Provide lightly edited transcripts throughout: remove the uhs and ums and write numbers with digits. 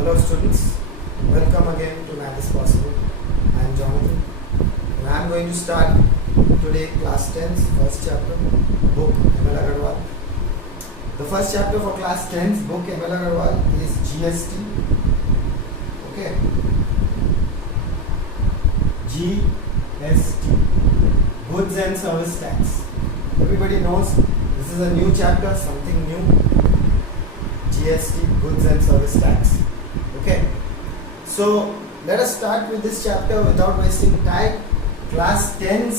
Hello students, welcome again to Math is Possible. I am Jonathan and I am going to start today class 10's first chapter, book ML Agarwal. The first chapter for class 10's book ML Agarwal is GST. Okay, GST, Goods and Service Tax. Everybody knows this is a new chapter, something new. GST, Goods and Service Tax. Okay, so let us start with this chapter without wasting time. Class 10,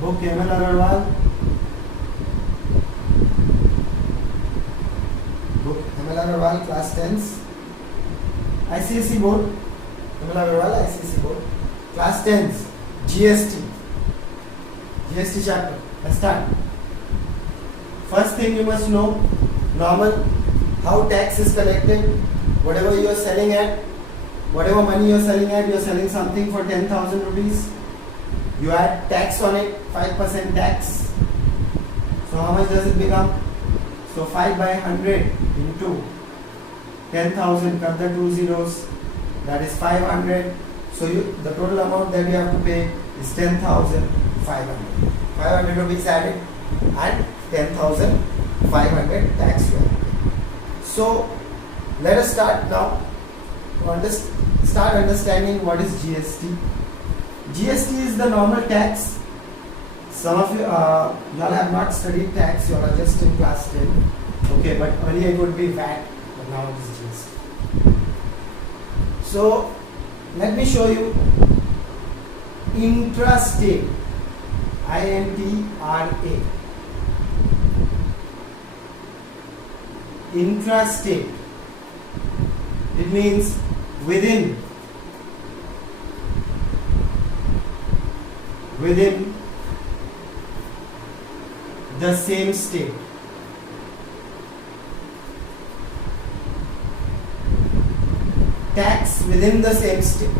book ML Agarwal, class 10, ICSE board, ML Agarwal, ICSE board, class 10, GST chapter. Let's start. First thing you must know, normal, how tax is collected. Whatever you are selling at, whatever money you are selling something for 10,000 rupees. You add tax on it, 5% tax. So how much does it become? So 5 by 100 into 10,000, cut the 2 zeros, that is 500. So the total amount that you have to pay is 10,500. 500 rupees added and 10,500 tax you have to pay. So let us start now to start understanding what is GST. GST is the normal tax. Some of you all have not studied tax, you all are just in class 10. Okay, but earlier it would be VAT, but now it is GST. So let me show you intrastate, INTRA. Intrastate, it means within the same state. Tax within the same state.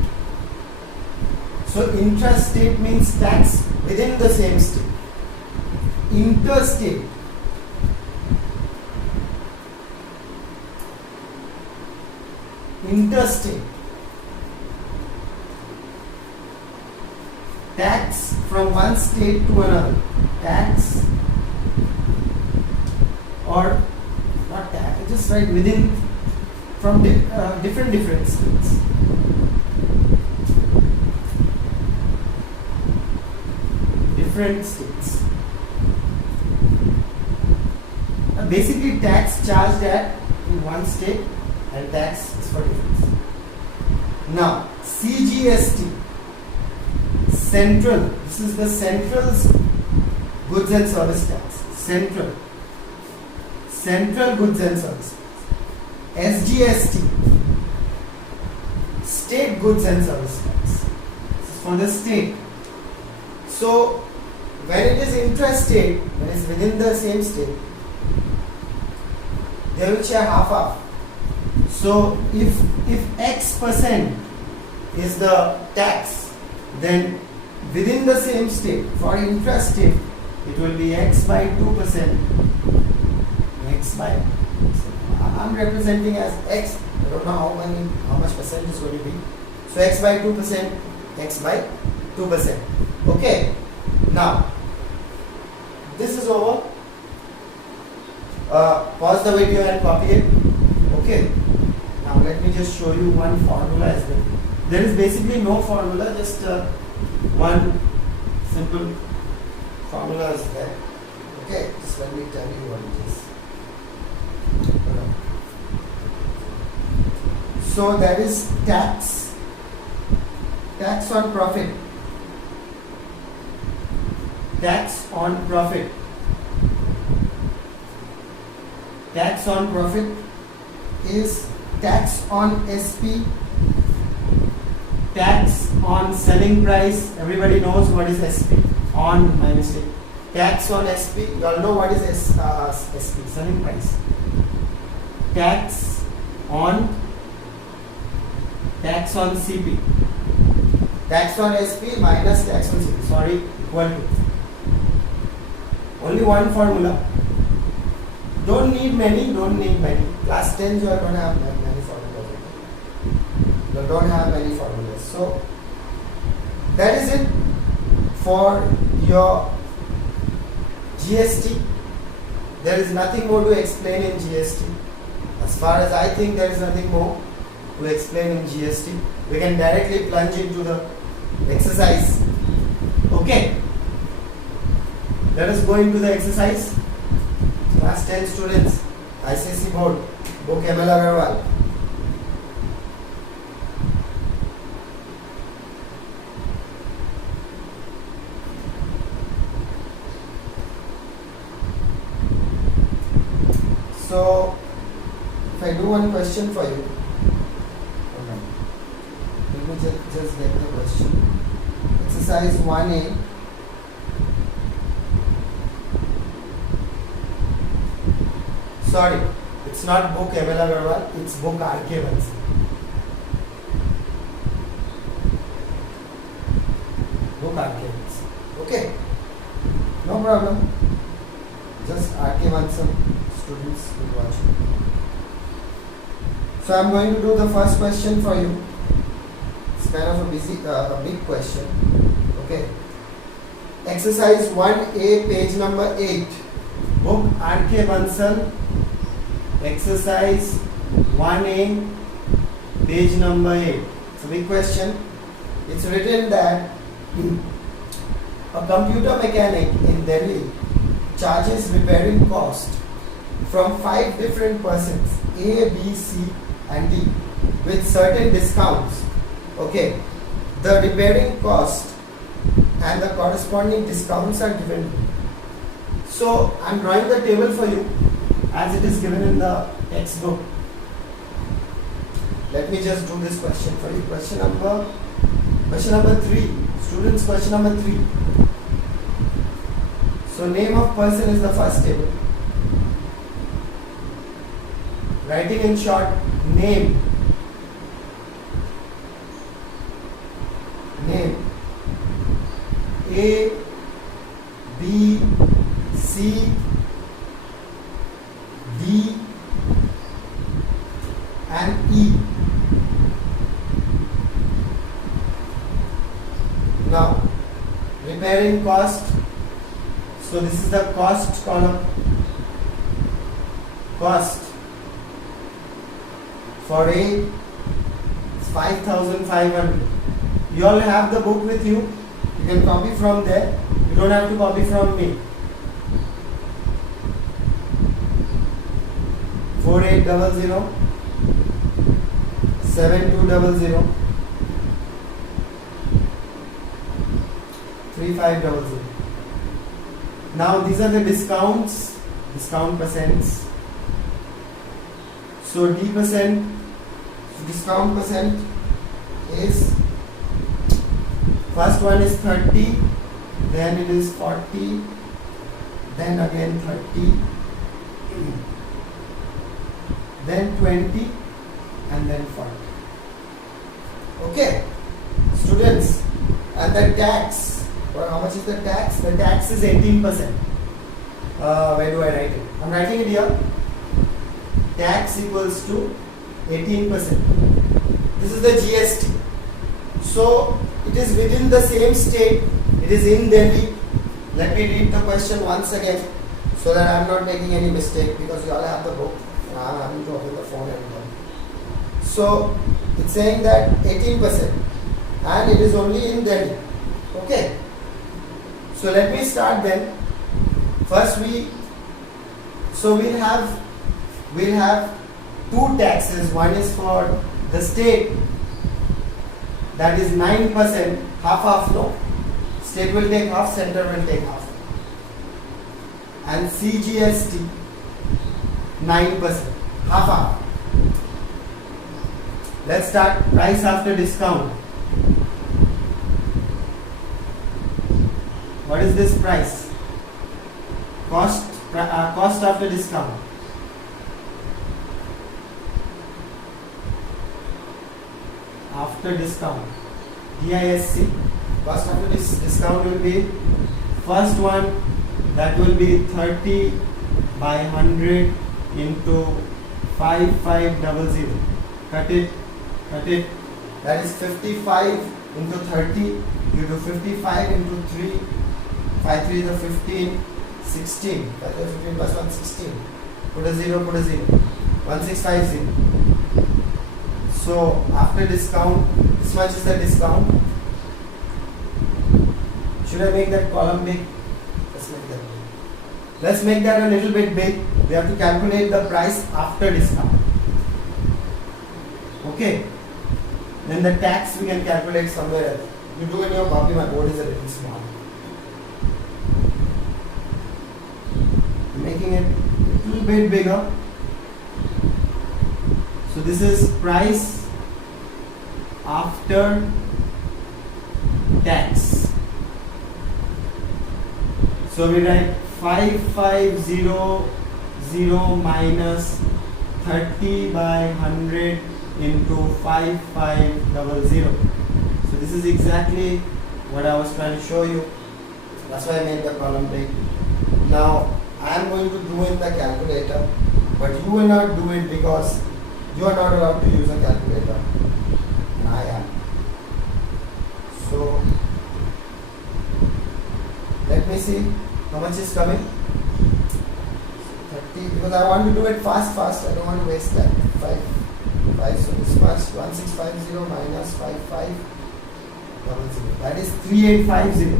So intrastate means tax within the same state. Interstate, tax from one state to another. Tax or not tax, just write within, from different states. Different states. Basically tax charged at in one state and tax is for difference. Now CGST, central, this is the central's goods and service tax. Central goods and service tax. SGST, state goods and service tax. This is for the state. So when it is intrastate, when it is within the same state, they will share half. So if X% is the tax, then within the same state, for intrastate, it will be X by 2%. I'm representing as X. I don't know how much percent is going to be. So X by 2%, X by 2%. Okay. Now this is over. Pause the video and copy it. Okay. Now let me just show you one formula as well. There is basically no formula, just one simple formula is there. Okay, just let me tell you what it is. So that is tax on profit. Tax on profit. Tax on profit is tax on SP, tax on selling price. Everybody knows what is SP. On, my mistake. Tax on SP. You all know what is SP, selling price. Tax on CP. Tax on SP minus tax on CP. Sorry, equal to. Only one formula. Don't need many. Class 10 you don't have many formulas. You don't have many formulas. So that is it for your GST. There is nothing more to explain in GST. As far as I think, there is nothing more to explain in GST. We can directly plunge into the exercise. Okay. Let us go into the exercise. Class 10 students, ICSE board, book ML Agarwal. So, if I do one question for you, okay. Let me just get the question. Exercise 1A. Sorry, it's not book ML Agarwal, it's book RK Bansal. Book RK Bansal. Okay, no problem. Just RK Bansal students will watch it. So I'm going to do the first question for you. It's kind of a big question. Okay. Exercise 1A, page number 8. Book RK Bansal. Exercise 1A, page number 8. It's a big question. It's written that a computer mechanic in Delhi charges repairing cost from 5 different persons, A, B, C and D, with certain discounts. Okay, the repairing cost and the corresponding discounts are given. So I'm drawing the table for you as it is given in the textbook. Let me just do this question for you. Question number 3. Students, question number 3. So name of person is the first table. Writing in short, name. A, B, C, D and E. Now, repairing cost. So this is the cost column. Cost for A is 5,500. You all have the book with you. You can copy from there. You don't have to copy from me. 4800, 7200, 3500. Now these are the discounts, discount percents. So D percent, discount percent is, first one is 30, then it is 40, then again 30, then 20 and then 40. Okay, students, and the tax, well, how much is the tax? The tax is 18%. Where do I write it? I am writing it here. Tax equals to 18%. This is the GST. So it is within the same state. It is in Delhi. Let me read the question once again so that I am not making any mistake, because you all have the book. I am having to open the phone and all. So it's saying that 18% and it is only in Delhi. Okay. So let me start then. First we'll have two taxes. One is for the state, that is 9%, half, no? State will take half, center will take half. And CGST 9%, half. Let's start price after discount. What is this price? Cost after discount. After discount, DISC, cost after discount will be, first one, that will be 30 by 100 into 5500. Cut it. That is 55 into 30. You do 55 into 3. 5 3 is 15. 16. 5 3 is 15 plus 1 16. Put a 0. 1650. So after discount, this much is the discount. Should I make that column big? Let's make that a little bit big. We have to calculate the price after discount. Okay. Then the tax we can calculate somewhere else. You do in your copy, my board is a little small. Making it a little bit bigger. So this is price after tax. So we write 5500 minus 30 by 100 into 5500. So this is exactly what I was trying to show you. That's why I made the column big. Now I am going to do in the calculator, but you will not do it because you are not allowed to use a calculator. And I am. So let me see how much is coming. 30, because I want to do it fast. I don't want to waste time. 5, so this much 1650 minus 5500. That is 3850.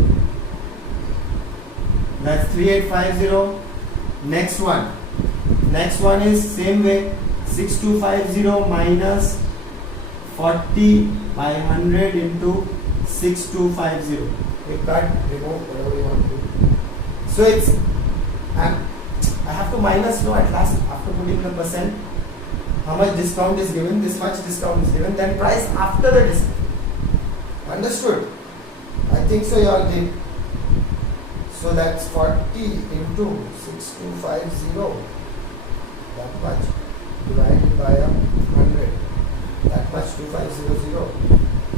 That's 3850. Next one is same way. 6250 minus 40 by 100 into 6250. We cut, remove, whatever you want to do. So it's, I have to minus now at last after putting the percent. How much discount is given? This much discount is given. Then price after the discount. Understood? I think so. You all did. So that's 40 into 6250. That much divided by 100. That much 2500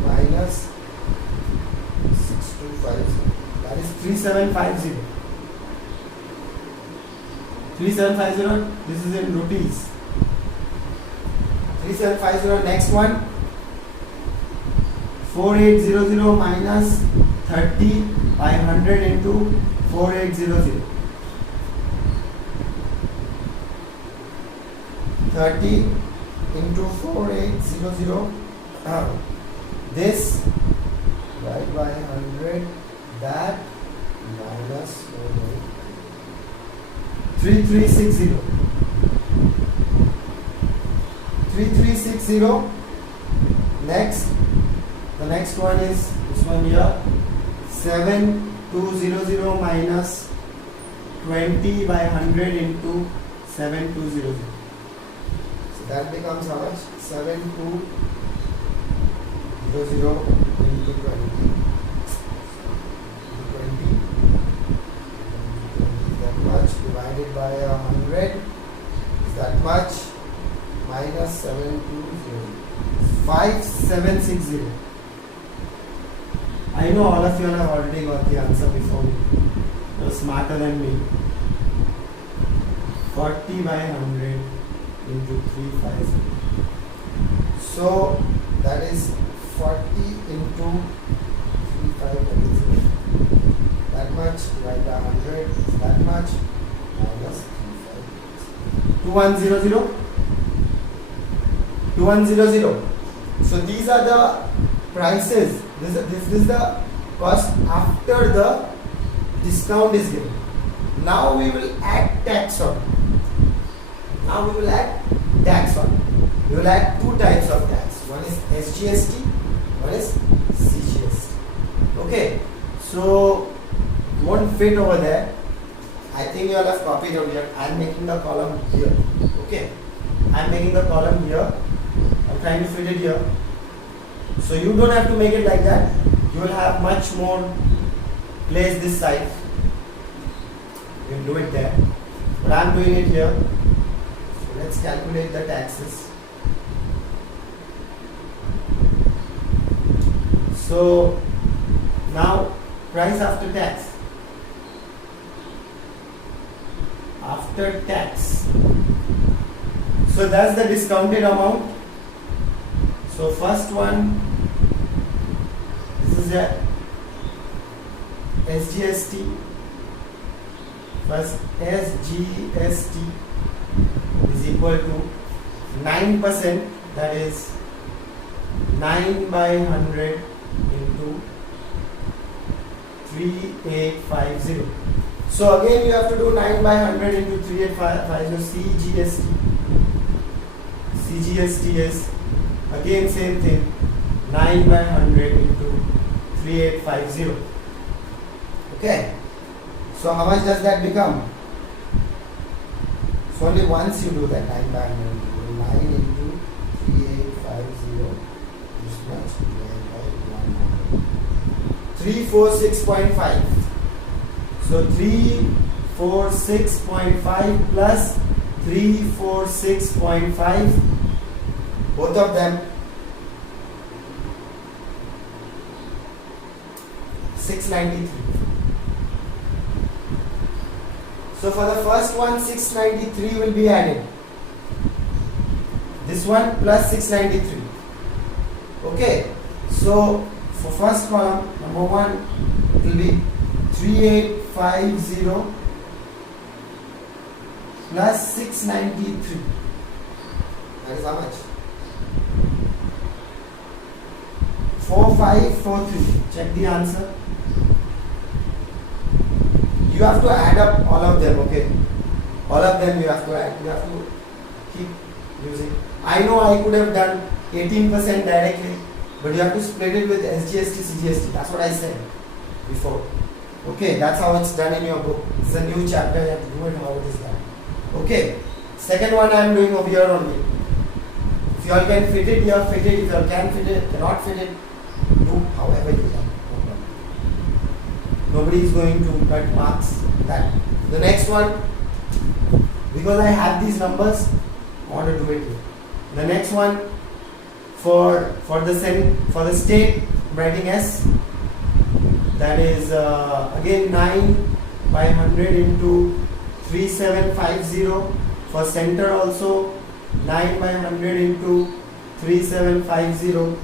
minus 6250. That is 3750. 3750. This is in rupees. 3750. Next one. 4800 minus 30 by 100 into 4800. 30 into 4800. This divided by 100. That minus 3360. 3360. Next, the next one is this one here. 7200 minus 20 by 100 into 7200. So that becomes how much? 7200 into 20. That much divided by 100 is that much minus 720. 5760. I know all of you have already got the answer before me. You're smarter than me. 40 by 100 into 350. So that is 40 into 3500. That much divided by 100 is that much minus 350. 2100. 2100. So these are the prices. This is the cost after the discount is given. Now we will add tax on. We will add two types of tax. One is SGST, one is CGST. Okay, so won't fit over there. I think you all have copied over here. I am making the column here. Okay, I am making the column here. I am trying to fit it here. So you don't have to make it like that. You will have much more place this side. You can do it there. But I am doing it here. So let's calculate the taxes. So now price after tax. After after tax. So that's the discounted amount. So first one, this is the SGST. First SGST is equal to 9%, that is 9 by 100 into 3850. So again you have to do 9 by 100 into 3850 CGST. CGST is again same thing, 9 by 100 into 3850. Okay. So how much does that become? So only once you do that, 9 by 100. 9 into 3850 is much, divided by 100. 346.5. So 346.5 plus 346.5, both of them 693. So for the first one, 693 will be added. This one plus 693. Okay. So for first column, number one, it will be 3850 plus 693. That is how much? 4543. Check the answer. You have to add up all of them, okay? All of them you have to add. You have to keep using. I know I could have done 18% directly, but you have to split it with SGST, CGST. That's what I said before. Okay, that's how it's done in your book. It's a new chapter, you have to do it how it is done. Okay, second one I am doing over here only. If you all can fit it, you have fit it. If you all can fit it, cannot fit it, do however you can. Nobody is going to cut marks. That. The next one, because I have these numbers, I want to do it here. The next one, for the state, I'm writing S. That is again 9 by 100 into 3750. For center also 9 by 100 into 3750.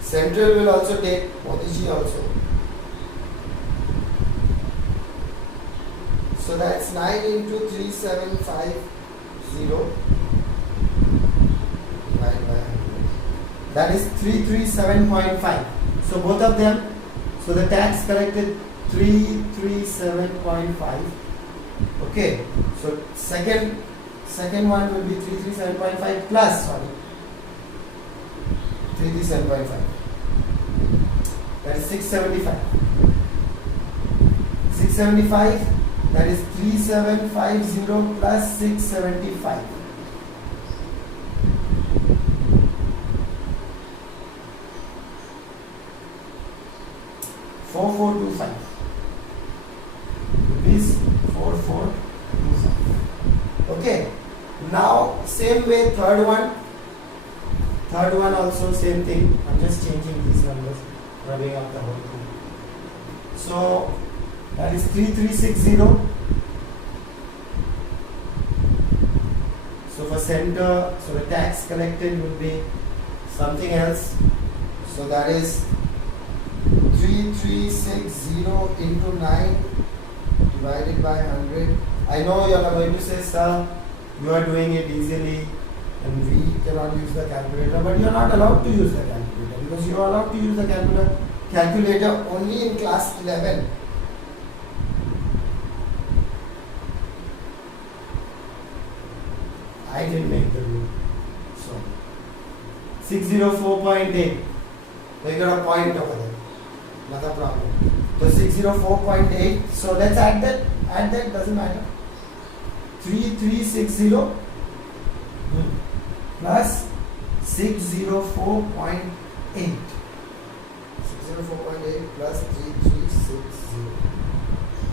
Central will also take Modi also. So that's 9 into 3750 divided by 100. That is 337.5. So both of them, so the tax collected 337.5. Okay. So second one will be 337.5 plus 337.5. That is 675. 675. That is 3750 plus 675. $4425. Rupees 4425. Okay. Now same way third one also same thing. I'm just changing these numbers, rubbing up the whole thing. So that is 3360. So for center, so the tax collected will be something else. So that is 3360 into 9 divided by 100. I know you are going to say, sir, you are doing it easily and we cannot use the calculator, but you are not allowed to use the calculator because you are allowed to use the calculator only in class 11. I didn't make the rule. So 604.8. So you got a point over there. Another problem. So 604.8. So let's add that. Add that, doesn't matter. 3360 plus 604.8. 604.8 plus 3360.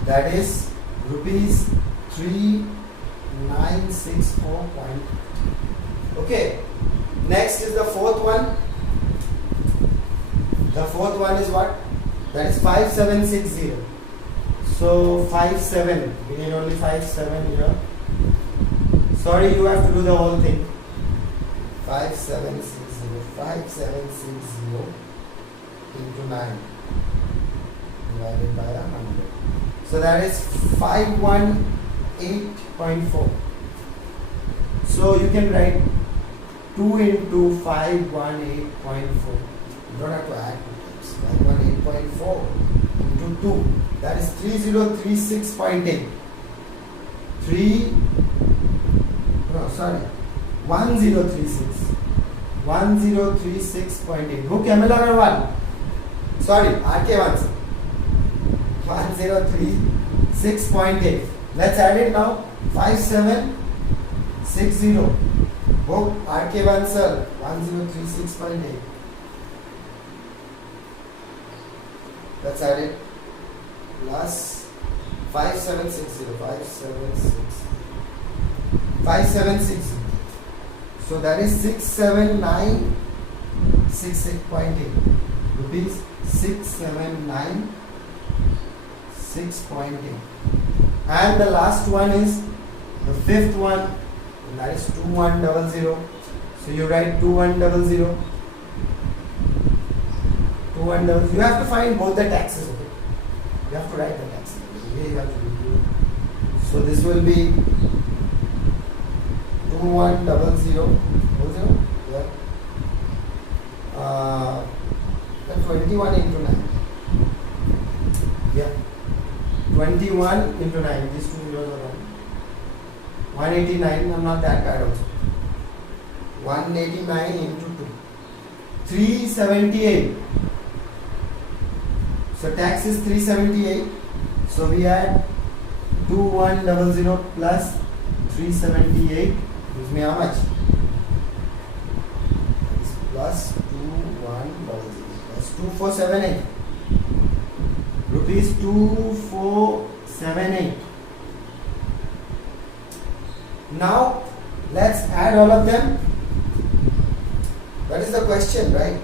That is rupees 3964. Okay. Next is the fourth one. The fourth one is what? That is 5760. So 57. We need only 57 here. Sorry, you have to do the whole thing. 5760 into 9 divided by 100. So that is 518.4. So you can write 2 into 518.4. You don't have to add 518.4 into 2. That is 3036.8. 1036. 1036.8. Who Camilla Agarwal? Sorry, RK1. 1036.8. Let's add it now. 5760. Book RK1 sir. 1036.8. Let's add it. Plus 5760. So that is 67968.8 rupees. 679.6.8. And the last one is the fifth one, and that is 2100. So you write 2100. 2100. You have to find both the taxes. Okay? You have to write the taxes. You have to do. So this will be 2100. Yeah. 21 into 9. Yeah. 21 into 9. These two zeros are 189. I'm not that bad also. 189 into 2. 378. So tax is 378. So we add 2100 plus 378 gives me how much? Plus 2100 plus 2478. Rupees 2478. Now let's add all of them. That is the question, right?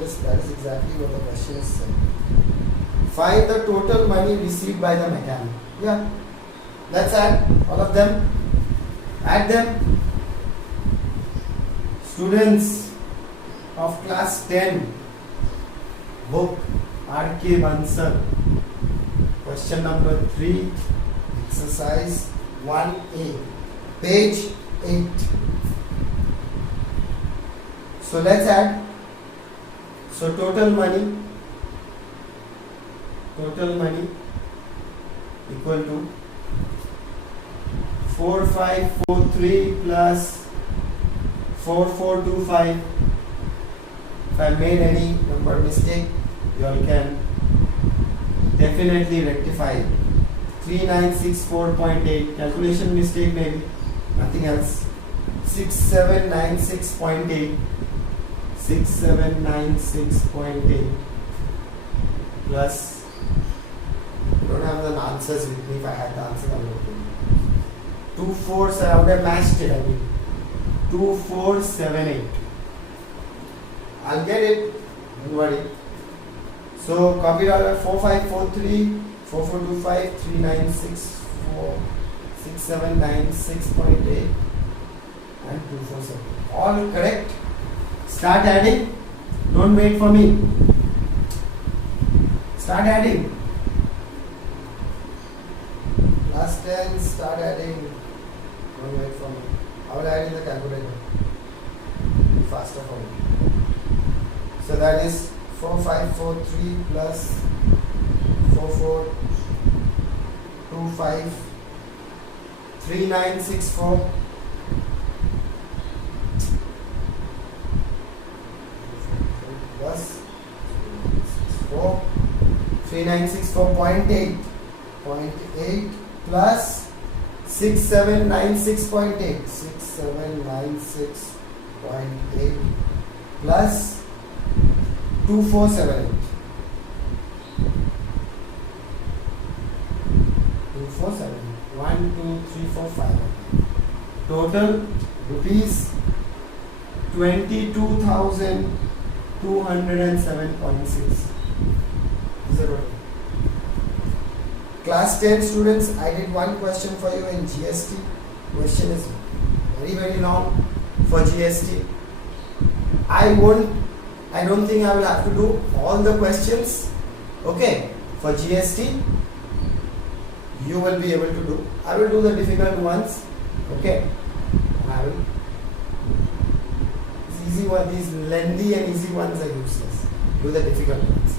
Yes, that is exactly what the question is saying. Find the total money received by the mechanic. Yeah. Let's add all of them. Add them. Students of class 10, book RK Bansal. Question number 3, exercise 1A, page 8. So let's add. So total money equal to 4543 plus 4425. If I made any number mistake, you all can definitely rectify it. 3964.8, calculation mistake maybe, nothing else. 6796.8. 6796.8 plus, I don't have the answers with me. If I had the answers, I would have given 24, so I would have matched it. 2478. I'll get it, don't worry. So copy order 4543, 4425, 3964, 6796.8 and 247. All correct. Start adding. Don't wait for me. Start adding. Last 10, start adding. Don't wait for me. I will add in the calculator. Be faster for me. So that is 4543 plus 4425, 3964. Plus 3964.8 plus 6796.8 6796.8 plus 2478 1 2 3 4 5. Total rupees 22,207.6. Is that right? Class 10 students, I did one question for you in GST. Question is very long for GST. I don't think I will have to do all the questions. Okay, for GST you will be able to do. I will do the difficult ones. Okay, I will. Easy one, these lengthy and easy ones are useless. Do the difficult ones.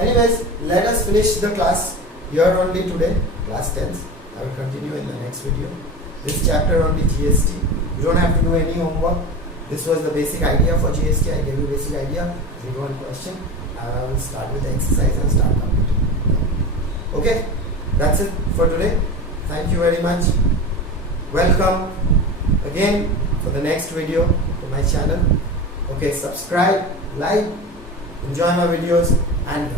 Anyways, let us finish the class here only today, class 10. I will continue in the next video. This chapter only GST. You don't have to do any homework. This was the basic idea for GST. I gave you basic idea. Read one question. I will start with the exercise and start completing. Okay, that's it for today. Thank you very much. Welcome again for the next video to my channel. Okay, subscribe, like, enjoy my videos, and